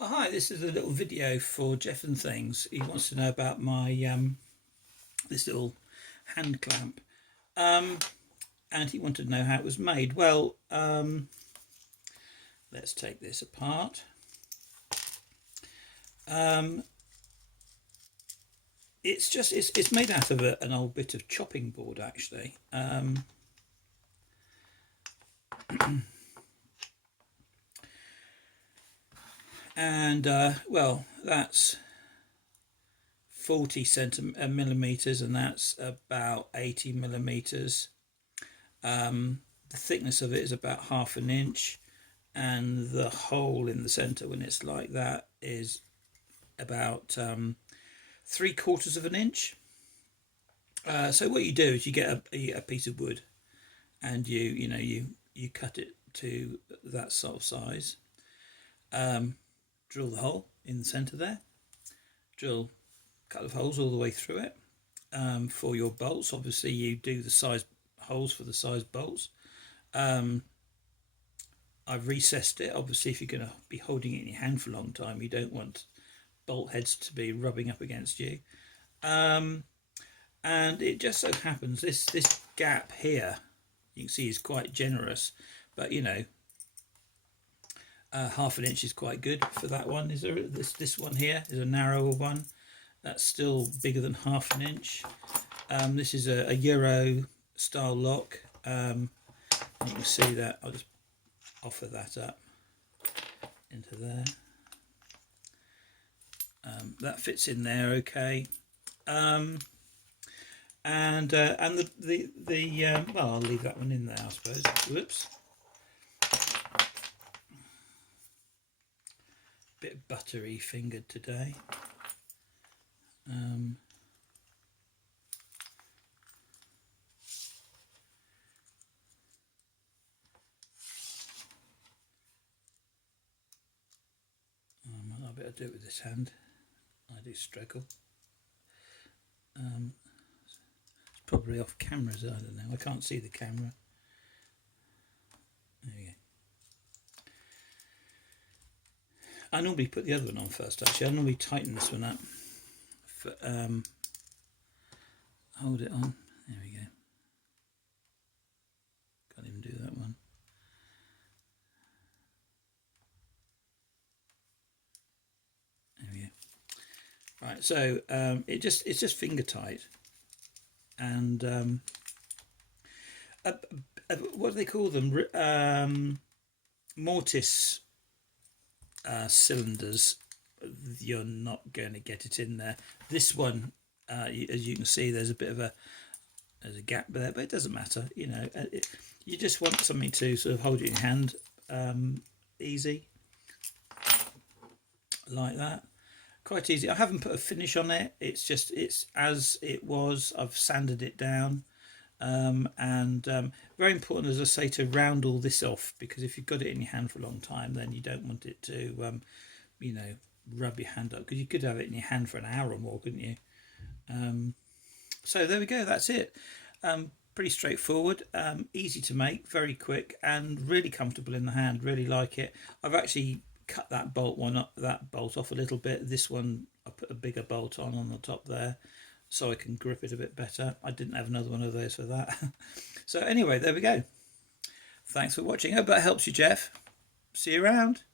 Oh, hi, this is a little video for Jeff and Things. He wants to know about my this little hand clamp, and he wanted to know how it was made. Well, let's take this apart. It's made out of an old bit of chopping board, actually. And well, that's 40 millimeters, and that's about 80 millimeters. The thickness of it is about half an inch, and the hole in the center when it's like that is about 3/4 of an inch. So what you do is you get a piece of wood, and you cut it to that sort of size. Drill the hole in the center there. Drill a couple of holes all the way through it. For your bolts, obviously you do the size holes for the size bolts. I've recessed it. Obviously, if you're going to be holding it in your hand for a long time, you don't want bolt heads to be rubbing up against you. And it just so happens this gap here, you can see, is quite generous, but half an inch is quite good for that one. Is there this one here is a narrower one that's still bigger than half an inch. This is a Euro style lock. You can see that. I'll just offer that up into there. That fits in there okay. And the well, I'll leave that one in there, I suppose. Whoops. Bit buttery fingered today. I better do it with this hand. I do struggle. It's probably off camera, I don't know. I can't see the camera. There we go. I normally put the other one on first, actually. I normally tighten this one up. For, hold it on. There we go. Can't even do that one. There we go. Right, so it's just finger tight, and what do they call them? Mortise cylinders. You're not going to get it in there. This one, as you can see, there's a bit of there's a gap there, but it doesn't matter. You just want something to sort of hold it in your hand, easy, like that. Quite easy. I haven't put a finish on it. It's as it was. I've sanded it down. Very important, as I say, to round all this off, because if you've got it in your hand for a long time, then you don't want it to rub your hand up, because you could have it in your hand for an hour or more, couldn't you? So there we go, that's it. Pretty straightforward, easy to make, very quick, and really comfortable in the hand. Really like it. I've actually cut that bolt off a little bit. This one I put a bigger bolt on the top there, so I can grip it a bit better. I didn't have another one of those for that. So anyway, there we go. Thanks for watching. I hope that helps you, Jeff. See you around.